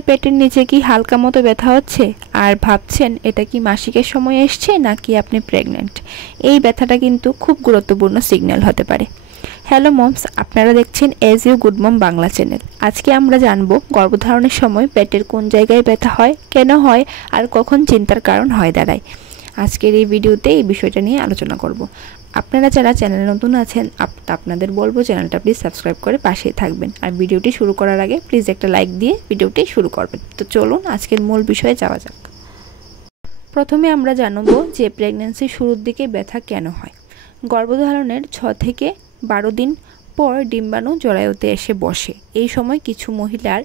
আপনার পেটের নিচে কি হালকা মতো ব্যথা হচ্ছে আর ভাবছেন এটা কি মাসিকের সময় এসছে নাকি আপনি প্রেগন্যান্ট? এই ব্যথাটা কিন্তু খুব গুরুত্বপূর্ণ সিগন্যাল হতে পারে। হ্যালো মমস, আপনারা দেখছেন as you good mom Bangla channel. আজকে আমরা জানবো গর্ভধারণের সময় পেটের কোন জায়গায় ব্যথা হয়, কেন হয় আর কখন চিন্তার কারণ হয়ে দাঁড়ায়। আজকের এই ভিডিওতে এই বিষয়টা নিয়ে আলোচনা করব। আপনারা যারা চ্যানেলে নতুন আছেন আপনাদের বলবো চ্যানেলটা প্লিজ সাবস্ক্রাইব করে পাশেই থাকবেন, আর ভিডিওটি শুরু করার আগে প্লিজ একটা লাইক দিয়ে ভিডিওটি শুরু করবেন। তো চলুন আজকের মূল বিষয়ে যাওয়া যাক। প্রথমে আমরা জানবো যে প্রেগন্যান্সির শুরুর দিকে ব্যথা কেন হয়। গর্ভধারণের 6 থেকে 12 দিন পর ডিম্বাণু জরায়ুতে এসে বসে। এই সময় কিছু মহিলার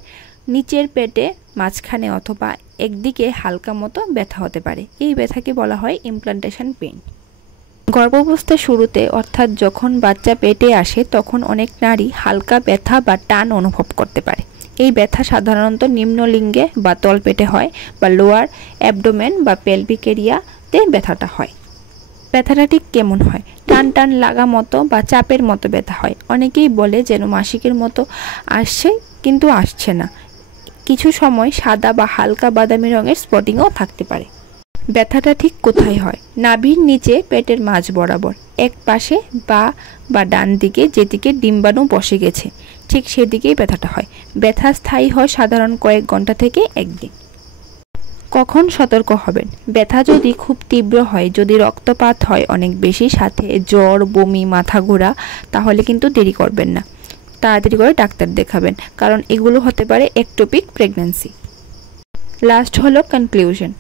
নিচের পেটে মাঝখানে অথবা একদিকে হালকা মতো ব্যথা হতে পারে। এই ব্যথাকে বলা হয় ইমপ্লান্টেশন পেইন। গর্ভাবস্থার শুরুতে অর্থাৎ যখন বাচ্চা পেটে আসে তখন অনেক নারী হালকা ব্যথা বা টান অনুভব করতে পারে। এই ব্যথা সাধারণত নিম্নলিঙ্গে বা তলপেটে হয় বা লোয়ার অ্যাবডোমেন বা পেলভিক এরিয়াতে ব্যথাটা হয়। ব্যথাটা ঠিক কেমন হয়? টান টান লাগা মতো বা চাপের মতো ব্যথা হয়। অনেকেই বলে যেন মাসিকের মতো আসছে কিন্তু আসছে না। কিছু সময় সাদা বা হালকা বাদামি রঙের স্পটিংও থাকতে পারে। ব্যথাটা ঠিক কোথায় হয়? নাভির নিচে পেটের মাঝ বরাবর এক পাশে বা ডান দিকে যেদিকে ডিম্বাণু বসে গেছে ঠিক সেদিকেই ব্যথাটা হয়। ব্যথা স্থায়ী হয় সাধারণ কয়েক ঘন্টা থেকে একদিন। কখন সতর্ক হবেন? ব্যথা যদি খুব তীব্র হয়, যদি রক্তপাত হয় অনেক বেশি, সাথে জ্বর, বমি, মাথা ঘোরা, তাহলে কিন্তু দেরি করবেন না, তাড়াতাড়ি করে ডাক্তার দেখাবেন, কারণ এগুলো হতে পারে একটোপিক প্রেগন্যান্সি। লাস্ট হলো কনক্লুশন।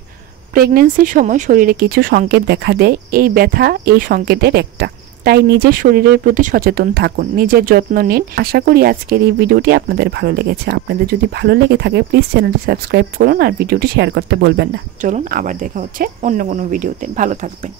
প্রেগন্যান্সির সময় শরীরে কিছু সংকেত দেখা দেয়, এই ব্যথা এই সংকেতের একটা। তাই নিজের শরীরের প্রতি সচেতন থাকুন, নিজের যত্ন নিন। আশা করি আজকের এই ভিডিওটি আপনাদের ভালো লেগেছে। আপনাদের যদি ভালো লেগে থাকে প্লিজ চ্যানেলটি সাবস্ক্রাইব করুন আর ভিডিওটি শেয়ার করতে বলবেন না। চলুন আবার দেখা হচ্ছে অন্য কোনো ভিডিওতে। ভালো থাকবেন।